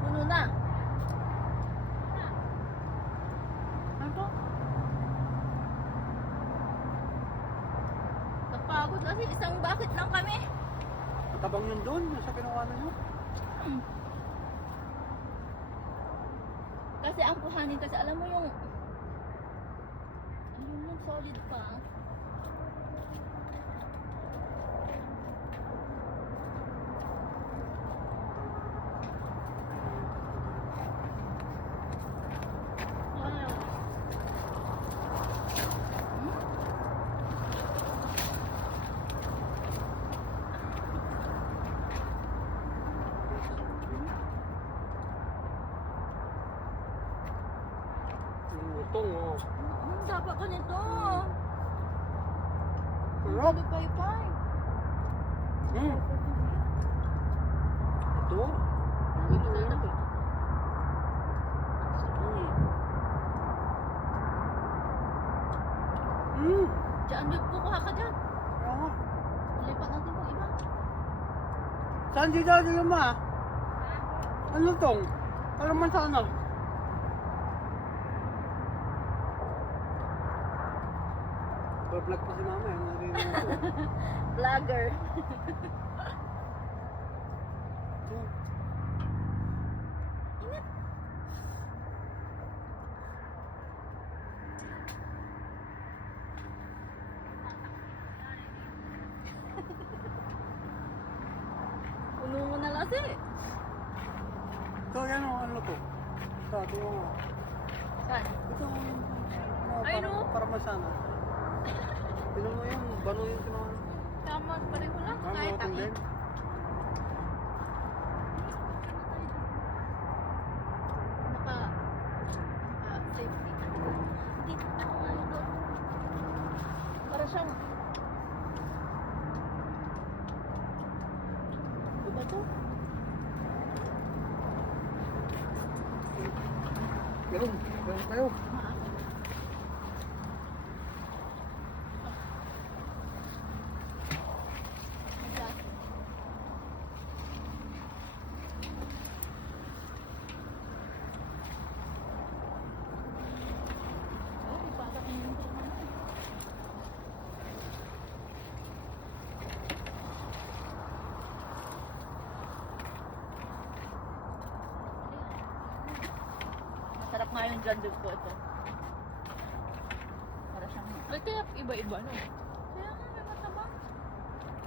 Puno na. Ano to? Napagod kasi isang bakit lang kami. Matabang yun doon, sa kinuha na yun. Kasi ang kuhanin kasi alam mo yung ayun yung solid pa. Wow. Yung utong, oh. Dapat ganito. Sarap. Pay-pay. Hmm. Ito. Ito yun. Hmm. Diyan, may kukuha ka dyan. Oo. Lipat natin kung iba. Saan si Daddy Luma? Ano tong? Alam man sana. Vlog pa si mama eh. Narinig ko. Vlogger. Ito. Ingat. Puno mo na lasi. So yan o, ano to? Sa ating mga. Saan? Ito Ay, no. para masana. Tinan mo yung bano yung kinuha. Tama, pareho lang. Ang Kahit buhatin aki. din. Naka-safety. Dito ako nga ito. Para siyang... Diba to? Meron kayo. Masarap nga yung John Duke ko ito. Para siyang... Ba't kaya iba-iba, no? Kaya nga may matabang.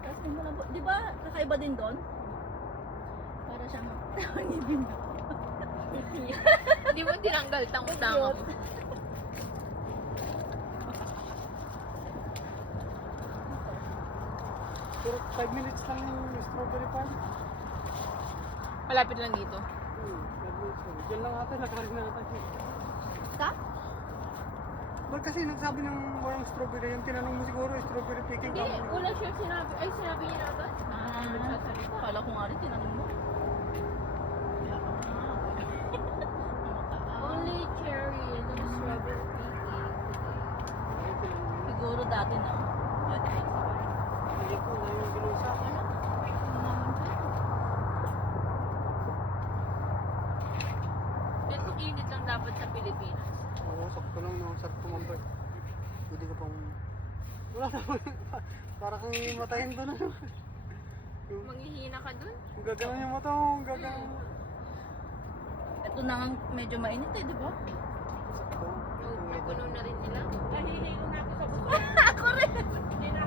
Tapos may malambot. Di ba kakaiba din doon? Para siyang... Ngipin ko. Hindi mo tinanggal tangos-tanga mo. Pero 5 minutes lang yung strawberry farm. Malapit lang dito. 5 minutes lang. Diyan lang ata, nakahalig na ata siya. Sa? Well, kasi nagsabi ng walang strawberry, yung tinanong mo siguro, strawberry picking Hindi, company. wala siya sinabi. Ay, sinabi niya na agad. Nagsasalita. Kala ko nga rin tinanong mo. Only cherry, no strawberry picking. Siguro dati na. Hindi ko na yung ginusa. Ganito init lang dapat sa Pilipinas. Oo, sakto lang, no? Sarap tumambay. Pwede ka pang... Wala naman. Para kang matayin doon. Yung Manghihina ka dun? gaganon yung mata mo, gaganon. Ito na nga medyo mainit eh, di ba? Sakto. Puno na rin nila. Nahihilo na ako sa buto. Ako rin!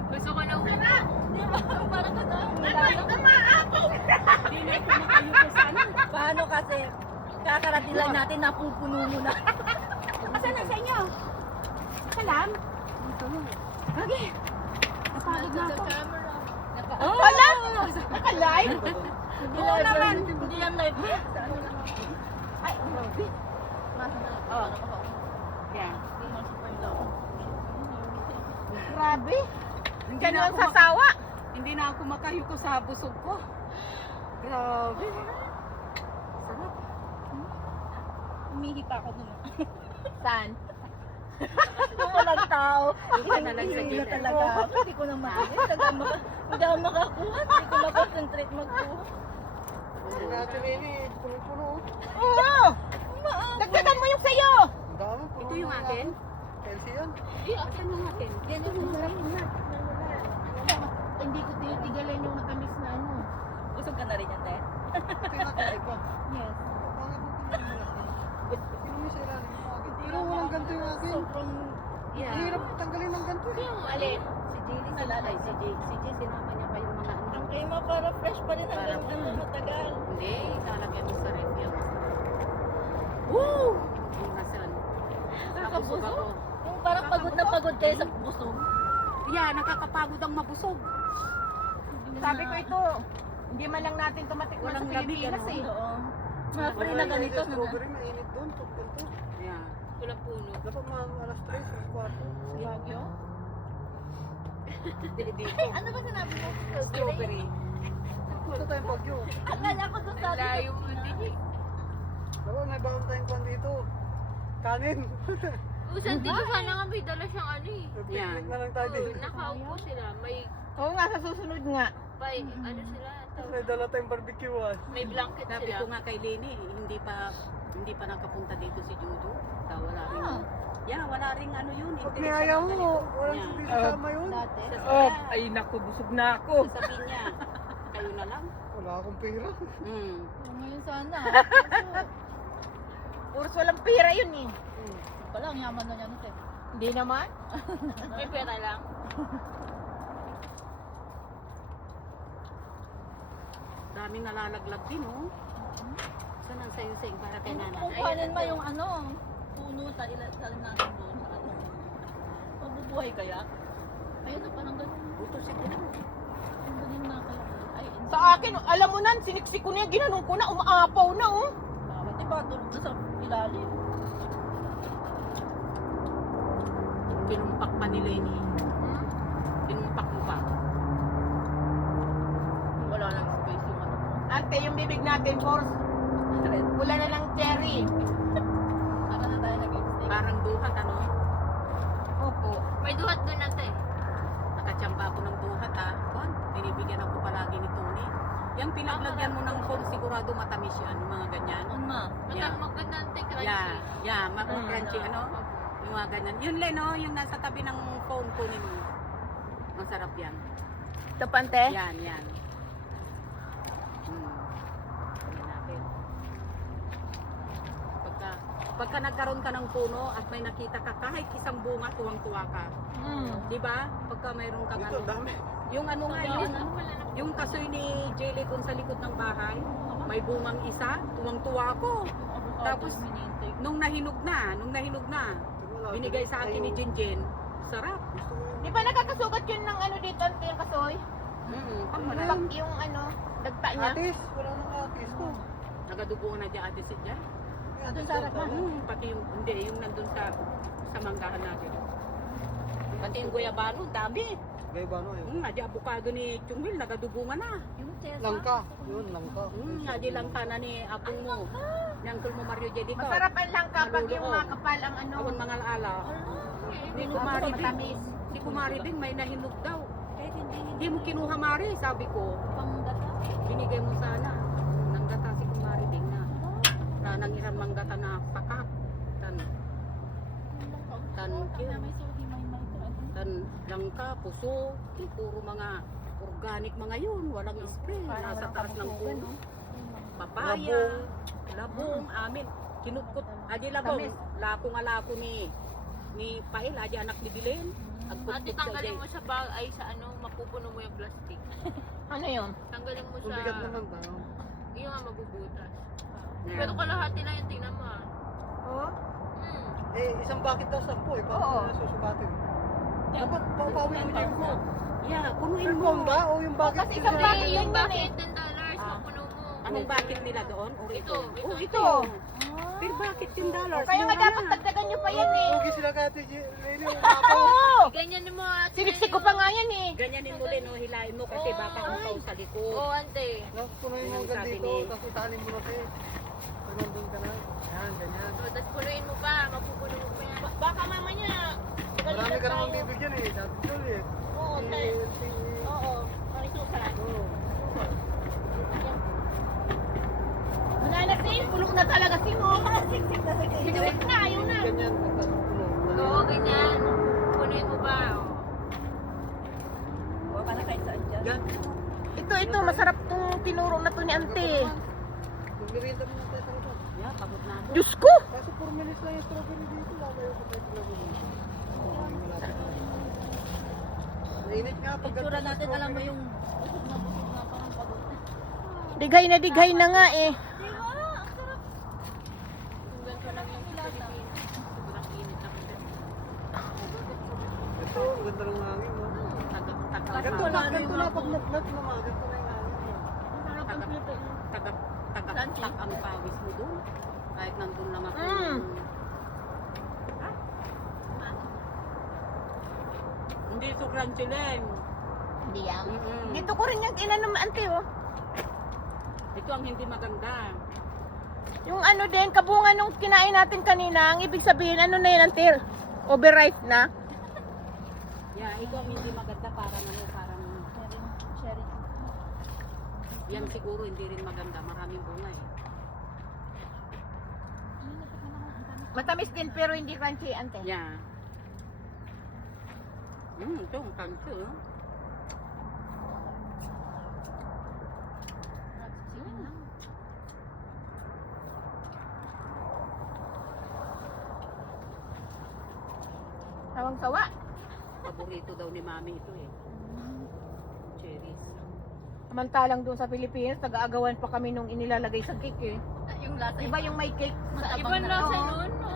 Gusto ko na una. Di ba? Parang kagawang maapong! Hindi na ako makaluto sa ano. Paano kasi? Kakarating lang natin, napupuno mo na. Asan na sa inyo? Salam? Ito lang. Okay. Napagod na Sa ako. camera. Oh! Wala! Naka-live? Oo naman. Hindi yan live. Sa ano lang ako. Ay, ang grabe. Nasa na ako. Oh. Yan. Nasa pa yung tao. Grabe. Hindi na Ganon ako sa sawa. Hindi na ako makayuko sa busog ko. Grabe. Sarap. Umihi pa ako dun. Saan? Kung walang tao. Hindi ka na lang sa Hindi na gilid. talaga ako. Hindi ko na maagay. Hindi ako makakuha. Hindi ko makonsentrate magkuha. Hindi natin Lenny, puno-puno. Oo! Dagdagan mo yung sayo! Ang dami, puno. Ito yung na akin? Elsie yan. Eh, asan yung akin? Ganyan mo na rin na. Hindi ko tinitigalan yung matamis na ano. Busog ka na rin yan, te? Ito yung natin, iba. Yes. Bakit mo pinili? Sino mo sa ilalim mo akin? Pero walang ganito yung akin. Sobrang... Ang hirap tanggalin ng ganito eh. Yung alin? Si Jilly, Nalalay si Jilly, sinama niya pa yung mga ano. Ang kema para fresh pa rin hanggang ano matagal. Hindi, lalagyan mo sa ref yung Woo! yung nasan. Nakabusog Nakabusog? ako. Yung parang pagod na pagod kayo sa busog. Yeah, nakakapagod ang mabusog. Sabi ko ito, hindi man lang natin tumatik sa Walang labi, Pilipinas ano? eh. Oo. Mga free na ganito. no? Strawberry, mainit doon. Ganito. Yeah. Walang puno. Dapat mga alas 3, alas 4. Bagyo? Dito. Ay, ano ba sinabi mo? Strawberry. Punta tayong Bagyo. Akala ko doon sa Ang layo mo din. Dapat may bagong tayong kwan dito. Kanin. Usan dito sana nga may dala siyang ano eh. Nag-picnic na lang tayo Oo, dito. nakaupo sila. May, Oo nga, sa susunod nga. ano sila. May dala tayong barbecue ah. May blanket Sabi sila. ko nga kay Lenny, hindi pa nakapunta dito si Judo. Wala rin. Ah. Yeah, wala ring ano yun. Pag interest niyaya sa mo, ganito. walang Yeah. hindi kasama yun. dati. Oh, ay naku, busog na ako. Sasabihin niya, kayo na lang. Wala akong pera. Hmm. Ngayon sana. Puros walang pera yun eh. Wala, ang yaman na niya nito eh. Hindi naman. May pera lang. Daming nalalaglag din, oh. Saan ang sayo-sayong para kay nanay? Kung kanin ma yung ano, puno sa ilalim natin doon. Sa ano. Mabubuhay kaya? Ayun na parang ganun. Buto siguro. Ang ganun na kalaki. Ay, Sa akin, alam mo na, siniksik ko na yan, ginanong ko na, umaapaw na oh. bawat iba tulog na sa ilalim. Pinumpak pa ni Lenny. Pinumpak mo pa. Wala lang space yung ano. Ante, yung bibig natin, Force, Red. wala na ng cherry. Saka na tayo nag-stick. Parang duhat, ano? Opo. May duhat doon natin. Nakachamba ako ng duhat, ha? Kwan, binibigyan ako palagi ni Tony. Yung pinaglagyan mo ng phone, sigurado matamis yan, yung mga ganyan. Ano ma? Yeah. Maganda natin crunchy. Yeah, crunchy, ano? Yung mga ganyan. Yun, Len, no? Yung nasa tabi ng phone kunin mo. Masarap yan. Ito pante? Yan. Yan natin. Pagka nagkaroon ka ng puno at may nakita ka kahit isang bunga, tuwang-tuwa ka. Di ba? Pagka mayroon kang Dito, ano. dami. Yung ano nga, yung kasoy ni Jelly dun sa likod ng bahay, may bungang isa, tuwang-tuwa ako. Tapos, nung nahinog na, binigay sa akin ni Jinjin, sarap. Di ba nakakasugat yun ng ano dito, ante yung kasoy? Pag Yung ano, dagta niya. Atis, wala nang atis to. nagadugo na dyan ate si Jan. Doon sa harap na. Pati yung, hindi, yung nandun sa manggahan natin. Pati yung guyabano, dami. Gaya ba no yun? Adi avocado ni Chungmil, nagadubungan na. Yung chesa. Langka. Yun, langka. Adi langka na ni apong mo. Ni Uncle mo Mario Jedi ko. Masarap ang lang kapag yung Maluluon. makapal ang ano. Awan mga ala. Ni Kumaribing. Si Kumaribing may nahinog daw. Hindi mo kinuha Mari, sabi ko. Panggata. Binigay mo sana. Nanggata si Kumaribing na nangiran manggata na pakak. Tan May suhi, may tan langka, puso, puro mga organic mga yun, walang spray, nasa taas ng puno. Papaya, labong, amin. Kinutkot, adi labong, lako ni Pail, adi anak ni Dilen. Ate, tanggalin mo sa bag, ay sa ano, mapupuno mo yung plastic. Ano yun? Tanggalin mo sa, Mabigat naman ba? yung nga mabubutas. Yeah. Pero kalahati na yung tingnan mo ah. Oh? Eh, isang bakit daw 10 eh. Paano Oo. na susukatin? Dapat paupawi mo yung mo. Yeah, punuin Yung mo. bongga o yung bakit? kasi isang sila- bakit Yung lang bakit yun $10, mapuno mo. Anong bakit nila doon? O ito? Ito, Oh, ito. ito. Pero bakit $10? Kaya nga Mura dapat na. dagdagan nyo pa yan eh. Huwag sila kaya Lenny, umapaw. Oo! Ganyan mo ate. Siniksik ko pa nga yan eh. Ganyanin mo din, hilain mo kasi baka umpaw sa likod. Oo, ante. Punuin mo hanggang Sabi dito, ni- tapos itanin mo na tayo. Nandun ka na. Yan, ganyan. So, tapos punuin mo pa, mapupuno mo pa yan. Baka mamanya, Marami ka namang bibigyan eh. Dati ko eh. Oo, Si- Oo, parisusan. Oo. na talaga si Mo. Sinuwit na, ayaw na. Ganyan, puno. Oo, ganyan. Punuin mo ba? Oh. Huwag ka na kahit saan dyan. Yan. Ito, masarap tong tinuro na to ni Ante. Magmerienda mo na tayo sa labas. Yeah, pagod na ako. Diyos ko! Kaso 4 minutes lang yung strawberry dito. Lalayo ko tayo sa labas. Mainit nga pag Picture natin, alam mo yung busog na parang pagod. Dighay na nga eh. Di ba? Ang sarap. Kung ganito lang yung Pilipinas. Sobrang init ako dyan. Ito, ang ganda ng hangin. No? Tagap-tagap. Kasi Ganito wala na, na ganito yung na hapon. pag nag-vlog naman. Ganito na yung hangin. Tagap-tagap ang pawis mo doon. Kahit nandun lang ako. Mm. Hindi sobrang chileng. Hindi yan. Mm-mm. Dito ko rin yung inanom Ante oh. Ito ang hindi maganda. Yung ano din, kabungan nung kinain natin kanina, ang ibig sabihin, ano na yan, Ante? Overripe na? Yeah, ito ang hindi maganda. Parang Cherry. yan siguro hindi rin maganda. Maraming bunga eh. Matamis din pero hindi crunchy, Ante. Yeah. Ito ang kanto. Sawang-sawa. Paborito daw ni Mami ito eh. Cherries. Samantalang doon sa Pilipinas, nag-aagawan pa kami nung inilalagay sa cake eh. Yung lasa. Iba yung may cake sa Matabang Ibang na. lasa Oo. nun, no?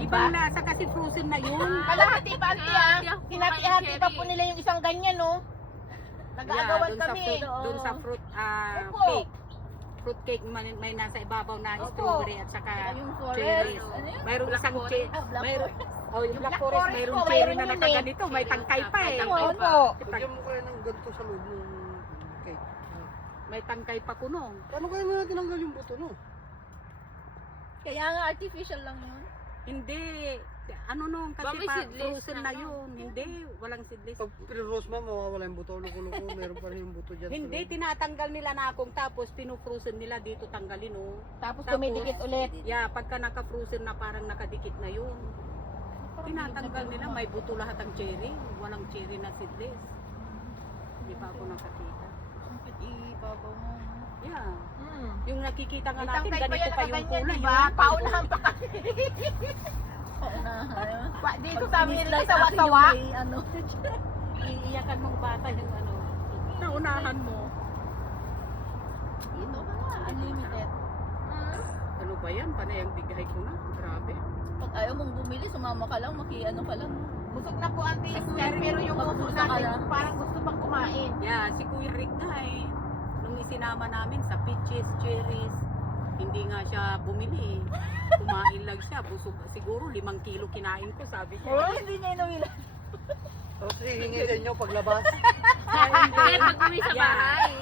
Ibang lasa kasi frozen na yun. Kalahati pa, Ante ah. Hindi ako Hinati-hati kumakain pa cherry. po nila yung isang ganyan no. Nag-aagawan doon sa kami. fruit, Oo. doon sa fruit Opo. cake. Fruit cake may nasa ibabaw na Opo. strawberry at saka Yung forest. cherries. Ano yun? Mayroong isang Black cherry. Ah, black Mayroon. Oh, yung black Black forest, forest mayroong po, cherry mayroon na yun eh. nakaganito. May tangkay pa eh. Tangkay pa. Opo. Lagyan mo kayo ng ganito sa loob ng cake. May tangkay pa kuno. Paano kaya na tinanggal yung buto, no? Kaya nga artificial lang yun. Hindi. Ano nung Ba, kasi may pa seedless frozen na, na no? yun. Hindi, walang seedless. Pag pinirose mo, mawawala yung buto. Luko-luko, meron pa rin yung buto dyan. sa Hindi, loob. tinatanggal nila na akong tapos pinufrozen nila dito tanggalin oh. Tapos Tapos, dumidikit ulit. Yeah, pagka naka-frozen na parang nakadikit na yun. Tinatanggal nila, may buto lahat ang cherry. Walang cherry na seedless. Hindi pa ako nakakita. Ibabaw mo. Yeah. Mm. Yung nakikita nga May natin, tangkay pa ganito yan pa yung nakaganyan, kulay. diba? oh. Paunahan pa kasi. Paunahan. Dito sa amin, sawa-sawa. Ano? Iiyakan mong bata yung ano. Naunahan mo. Ito ka nga. Unlimited. Ano ba yan? Panay ang bigay ko na. Grabe. Pag ayaw mong bumili, sumama ka lang, ano ka lang. Busog na po Ante yung kuya, pero yung uso Magpusa ka natin, lang. parang gusto pang kumain. Yeah, si Kuya Rick nga eh. Nung isinama namin sa peaches, cherries, hindi nga siya bumili. Kumain lang siya. Busog, siguro 5 kilo kinain ko, sabi niya. Oh, hindi niya inuwilan. Tapos hihingi sa inyo paglabas. Hindi, pag uwi sa bahay.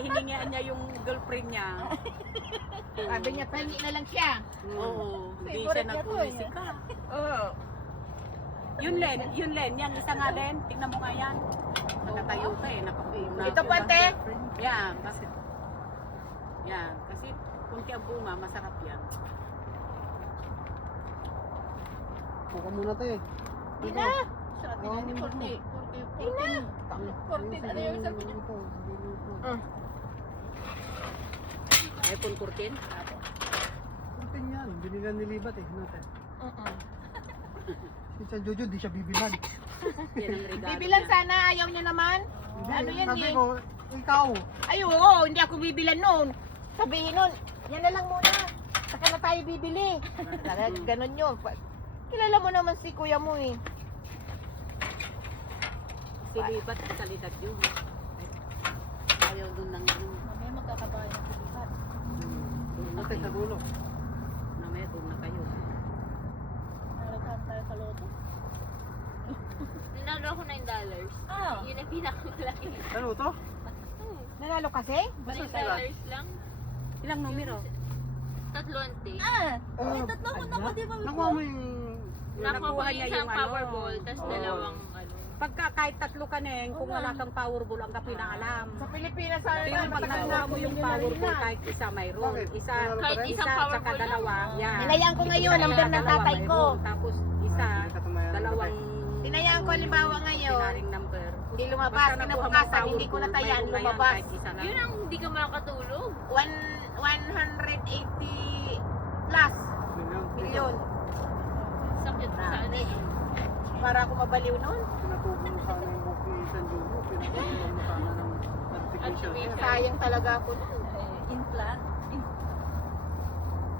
Hiningian niya yung girlfriend niya. Sabi niya, pahingi na lang siya. Oo, hindi Favorite siya niya to, nagpulisik eh. ka. Oo. Yun Len, yan isa nga Len. Tignan mo nga yan. Nakatayo ka eh, nakapuna. Ito po Ante. Yeah, kasi kunti ang bunga, masarap yan. Buka muna tayo. Ina. Sa atin Oo, ni 40. 14 anniversary niya. Ito, iPhone 14? Kurtin yan. Binilan nilibat eh. Natin. Mm-mm. Si San Jojo, di siya bibilan. Yan ang regalo Bibilan niya. sana, ayaw niya naman. Ano yan Sabi eh? ko, ikaw. Ay oo, hindi ako bibilan noon. Sabihin nun, yan na lang muna. Saka na tayo bibili. Ganon yun. Kilala mo naman si kuya mo eh. Silibat sa kalidad yun. Ayaw dun ng ano. Mamaya magkakabahay ng pilihan. Doon na Natin sa kayo. dulo. Namaya doon na kayo. Naraghan tayo sa loto. Nanalo ako $9. Ah. Yun ang pinakamalaki. Ano to? Nanalo kasi? Basta sila. $9 lang. Ilang numero? Tatlonte. Ah! May tatlo ko na ko, di ba? Nakuha mo yung... Nakuha Nakuha ko niya isang yung ano. Powerball, tapos Oo. dalawang ano. Pagka kahit tatlo ka neng, kung wala kang Powerball ang ka pinaalam. Sa Pilipinas, sa Pero pag nakuha mo yung Powerball, kahit isa mayroon. Bakit? Isa, Wala Kahit pa rin? isang isa, Powerball saka dalawa. Yan. Hinayaan ko ngayon, Isa, number ng dalawa tatay ko. mayroon. Tapos isa, Hindi ka tumayan. dalawang Tinayaan ko, halimbawa ngayon, ordinaryong number. hindi lumabas, Basta nakuha mo kinabukasan, hindi ko Powerball, natayaan mayroon na yan lumabas. kahit isa lang. Yun ang hindi ka makatulog. 180 plus milyon. Sakit sa ano eh. Para ako mabaliw nun. Pinatubo mo sana yung book ni San Judo. Pinatubo mo sana ng notification. Sayang talaga ako nun. Implant.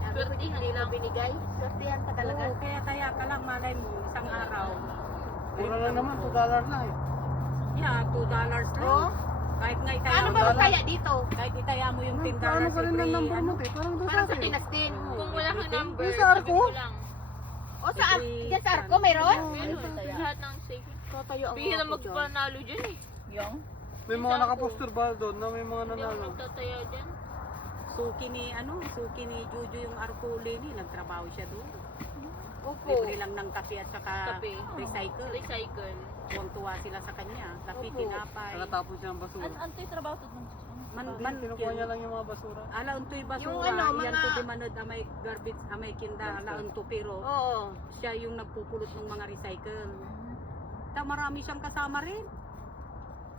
Sabi ko, Swertihan hindi na lang. binigay. Swertihan pa talaga. Oo, kaya taya ka lang, malay mo, isang araw. Mura lang naman, $2 na eh. Yeah, $2 lang. Oo. Kahit nga itaya Paano mo, ba magkaya dito? kahit itaya mo yung $10 Paano ka rin ng every, number ano, mo, te? Parang doon sa Parang sa akin. Pinas din. Kung wala kang number, Yung sa sabi Arco? ko lang. O sa Every- dyan sa Arco, mayroon? Meron. Lahat ng safe. Tatayo ang Bihira ako dyan. magpanalo dyan eh. Yung? May mga nakaposter ba doon na may mga Hindi ako nanalo? nagtataya dyan. suki ni Juju yung Arcole ni, nagtrabaho siya doon. Opo. Libre lang ng kape at saka Kape. recycle. Recycle. Tuwang-tuwa sila sa kanya. Kape, Opo. tinapay. Nakatapon siya ng basura. Antoy trabaho to ng Man, Kinukuha niya lang yung mga basura. ala untoy basura, Yung ano, yan mga- to demanod amay garbage, amay kinda, ala unto pero Oo. siya yung nagpupulot ng mga recycle. Ta marami siyang kasama rin.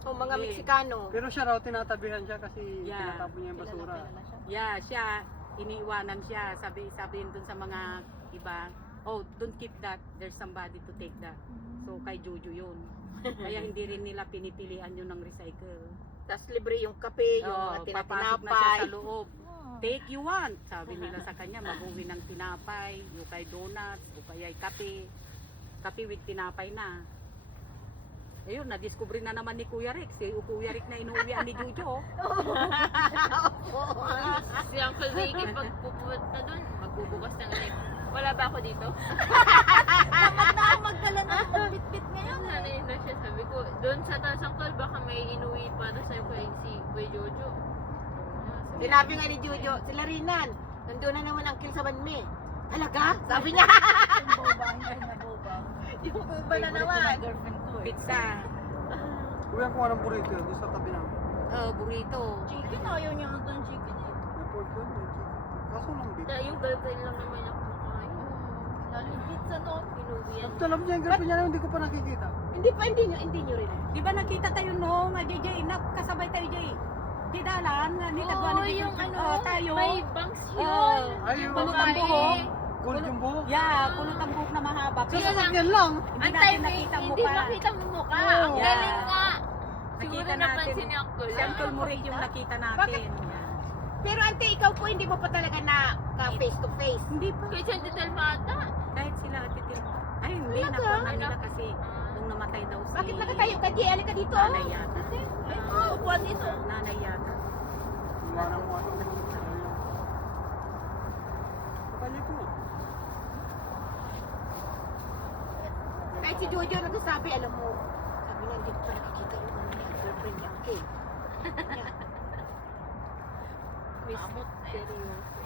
O mga Sige. Meksikano. Pero siya raw tinatabihan siya kasi Yeah. tinatapon niya yung basura. Yeah, siya iniiwanan siya, sabihin dun sa mga iba, oh, don't keep that, there's somebody to take that. So kay Juju yun. Kaya hindi rin nila pinipilian yun ng recycle. Tapos libre yung kape, yung Oh, mga papasok na siya sa tinatinapay. loob. Take you want, sabi nila sa kanya, mag-uwi ng tinapay, yung kay donuts, o kaya kape. Kape with tinapay na. Ayun, na-discover na naman ni Kuya Rex. Kaya Kuya Rex na inuwian ni Juju. Oh. Si Uncle Ricky, pag pupunta doon, magbubukas ng light. Wala ba ako dito? Magdala ng pagbitbit ngayon. Sanay na siya. Sabi ko, doon sa taas Uncle, baka may inuwi para sa Kuya Jojo. Sinabi nga ni Jojo, sila Rinan, nandun na naman ang kill sa banmi. Talaga? Sabi niya. Yung boba, yung na boba. Yung buba na naman. Girlfriend ko eh. Pizza. Kuya ko ng burrito yun, doon sa tabi namin. Oh, burrito. Chicken, ayaw niya ang itong chicken eh. May pork yun, may chicken. Kaso lang beef. Kaya yung girlfriend lang naman ako kumakain. Lalo yung pizza noon. Inuwian. At alam niya yung girlfriend niya na hindi ko pa nakikita. Hindi nyo rin. Di ba nakita tayo noong, JJ, kasabay tayo, JJ. Di dalan, ni tagwa Oo, na di yung ano, tayo. may bangs yun. Oh. Ay, yung Kulot babae. ang buhok. gold yung buhok. Yeah, kulot ang buhok na mahaba. Sa Pero sasakyan lang. hindi Ang natin timing, nakita mo hindi pa. makita mo mukha. Oo. Ang galing Yeah. nga. Siguro Nakita napansin natin. ni Uncle. Si Uncle Murik yung nakita natin. Bakit? Yan. Pero ante, ikaw po hindi mo pa talaga na face to face. Hindi pa. Kaya siya detail pa ata. Kahit sila atitin. Ay, hindi. Talaga? Nakuha na nila kasi nung namatay daw si... Bakit nakatayo ka, Jay? Alika dito. Nanay yata. Upuan dito. Nanay yata. Iwanan mo ano. Kapalya ko. Kahit si Jojo nagsasabi, alam mo, sabi niya, hindi ko pa nakikita yung ano niya, girlfriend niya, okay. Amot. Seryoso.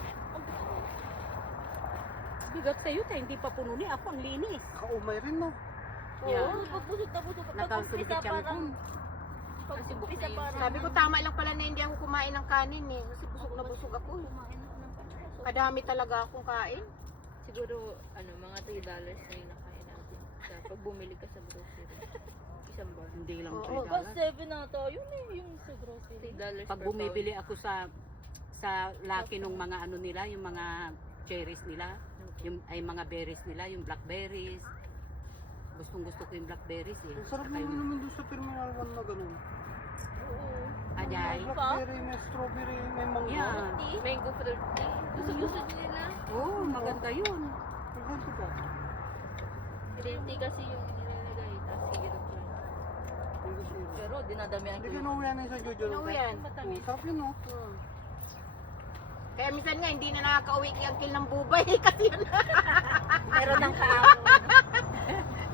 Bigat sa'yo tayo, hindi pa puno niya. Ako ang linis. Nakaumay rin no. Yeah. Oo, pag busog na busog. Pag Nakasumbit umpisa siyang parang... kun. Pag Kasi umpisa bukna yun. parang... Sabi ko, tama lang pala na hindi ako kumain ng kanin eh. Kasi busog na busog ako. Kadami talaga akong kain. Siguro, mga $3 na yung nakain natin. Pag bumili ka sa grocery. Isang bar. Hindi lang Oo. Pag $3. 7 na to, yun eh, yung sa grocery. $3 Pag per bumibili ako sa laki ng mga ano nila, yung mga cherries nila, yung ay mga berries nila, yung blackberries. Gustong-gusto ko yung blackberries eh. Ang sarap Saka naman yung naman doon sa Terminal 1 na ganun. Oo. ajay. May blackberry, may strawberry, may mango. Yeah. pound. Mango fruit tea. Gusto nila. Oh, maganda yun. Ang ganito ka. Green tea kasi yung nilalagay. Tapos higirap lang. Ang gusto mo. Pero dinadamihan Hindi ko ka nauwihan na sa Jojo. Ano yan? Oh, sarap yun no. Kaya minsan nga, hindi na nakaka-uwi kay Uncle ng bubay kasi yun. Meron ng kahapon.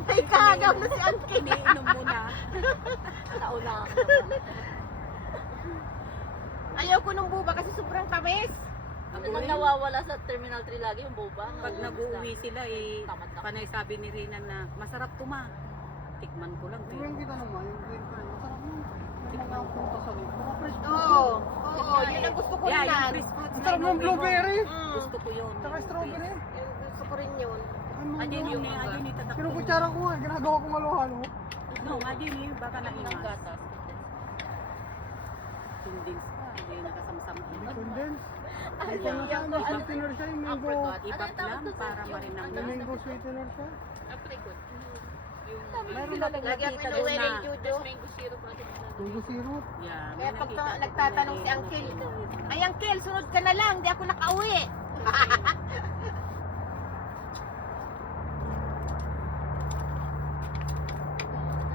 May kagaw na si Uncle. Iniinom muna. Nauna ako. Ayaw ko ng buba kasi sobrang tamis. Ano nang nawawala sa Terminal 3 lagi yung boba? Pag nag-uwi sila eh, Tamad na. panay sabi ni Rina na masarap to ma. natikman ko lang. Yung yung kita naman, yung green pa rin. Masarap yun. Yung mga prutas sa loob. Mga fresh fruits. Oo, oo, yun ang gusto ko Yeah, yan. yung fresh fruits Ang sarap ng blueberry. Gusto ko yun. Tsaka strawberry. Yung gusto ko rin yun. Adin yung adin ito. Kinukutsara ko nga, ginagawa ko halo-halo. No, adin yung baka na Ng imas. gatas. Hindi. Hindi nakasamsam. Condense. Ay, Ito na siya, yung may ano, sweetener siya, yung mango. Apricot. Ibap lang para marinang May mango sweetener siya. Apricot. Yung Meron na na Lagi ako nakita inuwi doon ng na judo. mango syrup natin. mango syrup. Yeah, Kaya may pag nakita ko nagtatanong kung si Uncle, ay Uncle, sunod ka na lang, di ako nakauwi.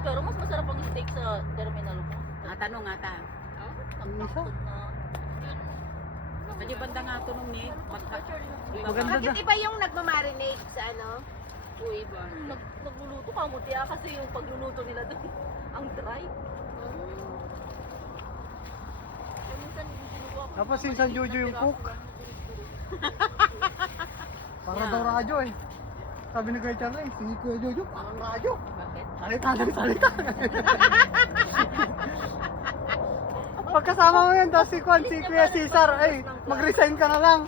Pero mas masarap ang steak sa terminal mo. Tanong nga ta. Ang Yung isa? takot na. Kanya banda nga to nung ni. Maganda Bakit siya. iba yung nagmamarinate sa ano? Uy, ba? Nagluluto ka mo, tiya kasi yung pagluluto nila doon, ang dry. Minsan, ginuwa ko. Tapos si San Jojo yung cook. Para daw radyo eh. Sabi ni Kuya Charlie, si Kuya Jojo parang radyo. Bakit? Salita lang, salita. Pagkasama mo yan, tapos si Kuya Cesar, ay, mag-resign ka na lang.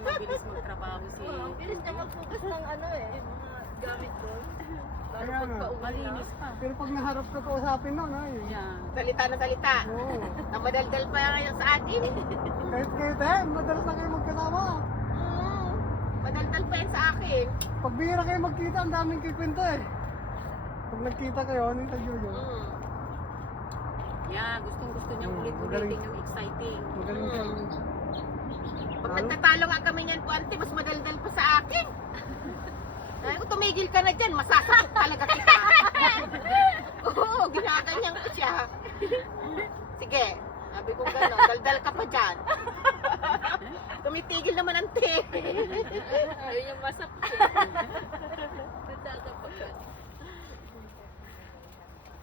Mabilis magtrabaho si. Ang bilis niya mag-focus ng ano eh, mga gamit doon. Lalo Kaya pag nga. pauwi na. Malinis pa. Pero pag naharap ka kausapin nun, ay. Yeah. Salita na salita. Oo. Ang madaldal pa ngayon sa atin. Kahit kayo tayo, madalas na kayo magkasama. Madaldal pa yan sa akin. Pag bihira kayo magkita, ang daming kikwento eh. Pag nagkita kayo, ano yung San Jojo? Yeah, gustong-gusto niyang Mm, ulit-ulitin magaling. yung exciting. Magaling siya. Pag nagtatalo nga kami niyan po, ante, mas madaldal pa sa akin. Sabi ko, tumigil ka na dyan, masasakit talaga kita. Oo, ginaganyan ko siya. Sige, sabi ko gano'n, daldal ka pa dyan. Tumitigil naman ante. Ayun yung masap ko.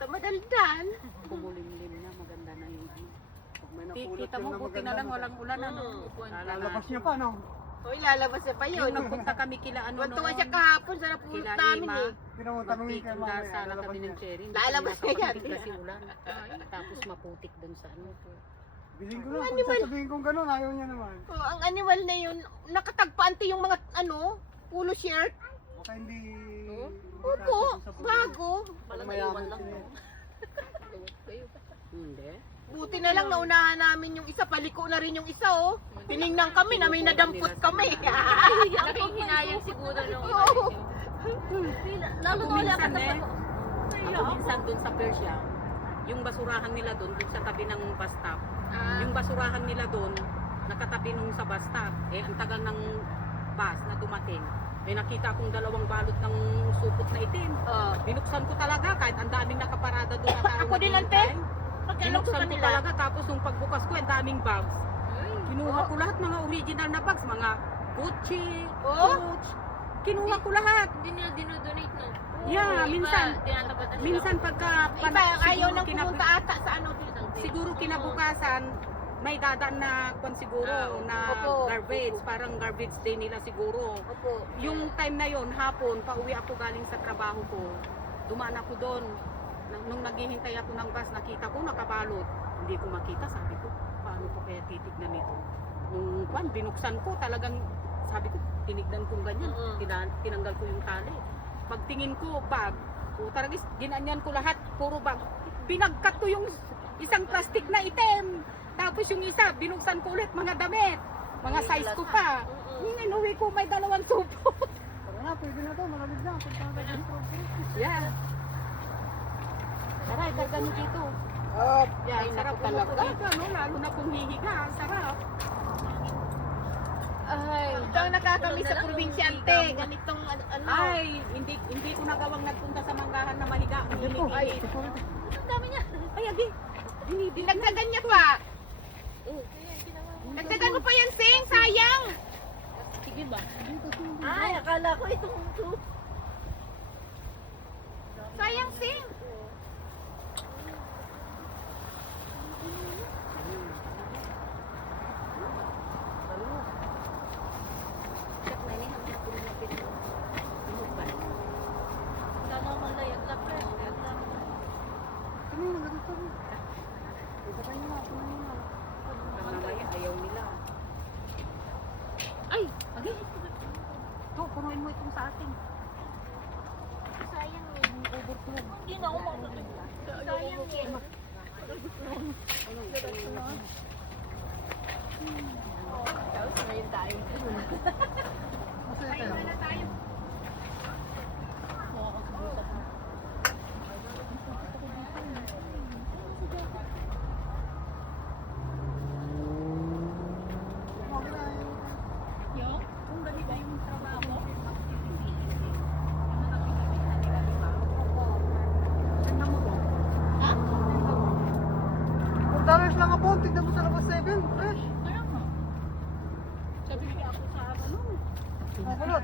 Madaldal. Kumulimlim na, maganda na yung ano. Pag may napulot Kita yun mo, na buti maganda, na lang walang ulan ano. lalabas niya pa, no? Hoy, lalabas na pa Yung yun. nagpunta kami kila ano Tuwa siya noon. kahapon sa napulot Kila namin Ima. eh. Pero mo tanongin kay Magtitinda mamaya, sana lalabas kami niya. ng cherry. Lalabas Hindi niya kami yan. kasi ulan. Tapos maputik dun sa ano. Bilhin ko na, pag sasabihin kong gano'n, ayaw niya naman. Oh, ang animal na yun, nakatagpaante yung mga ano, polo shirt. Baka hindi... Opo, bago. Pag mayaman siya. Hindi. Buti na lang naunahan namin yung isa, paliko na rin yung isa oh. Tiningnan kami na may nadampot kami. Nakinghinayang siguro nung Oo. Lalo na wala ka Minsan eh, na ako minsan dun sa Persia, yung basurahan nila dun sa tabi ng bus stop. Yung basurahan nila dun, nakatabi nung sa bus stop. Eh, ang tagal ng bus na dumating. May nakita akong 2 balot ng supot na itim. Oh. Binuksan ko talaga kahit ang daming nakaparada doon na tao. Ako din, ante. Binuksan ko talaga tapos nung pagbukas ko ang daming bags. Kinuha ko lahat mga original na bags, mga Gucci, Oh. Coach. Kinuha ko lahat. Hindi nila dinodonate, no? Yeah, Iba, minsan. tinatapatan nila. Minsan pagka Iba, ayaw siguro nang pumunta ata sa ano dito. siguro kinabukasan may dadaan na kwan siguro na Opo. garbage, parang garbage day nila siguro. Opo. Yung time na yon hapon, pauwi ako galing sa trabaho ko. Dumaan ako doon. Nung naghihintay ako ng bus, nakita ko nakabalot. Hindi ko makita, sabi ko, paano ko kaya titignan nito? Nung kwan, binuksan ko, talagang sabi ko, tinignan kong ganyan. Tinanggal ko yung tali. Pagtingin ko, bag. O, talagang ginanyan ko lahat, puro bag. Binagkat ko yung isang plastic na item. Tapos yung isa, binuksan ko ulit, mga damit. Mga size ko pa. Yung inuwi ko, may 2 supot. Tara na, pwede na to, malamig na. Yeah. Tara, ikarga nyo dito. Up! Yeah, Ay, sarap naku talaga. talaga. Ano, lalo na kung hihiga, sarap. Ay, ito ang nakakami sa probinsyante. Ganitong ano. Ay, hindi ko nagawang nagpunta sa manggahan na mahiga. Ang Ay, init-init. Ang dami niya. Ay, adi. Dinagdagan niya pa. Dagdagan mo pa yan, Sing. Sayang. Sige ba? Ay, akala ko itong soup. Sayang, Sing. Wala naman layag-lag na. Anuhin mo itong sa atin. Sayang eh, overflow. Hindi na ako makakatulog. Sayang eh. Ngayon tayo. Masaya tayo. Yung, kung ganito yung trabaho, $4 lang ako, tignan mo sa labas 7, fresh. kaya nga. Sabi niya ako sa ano, Makulot.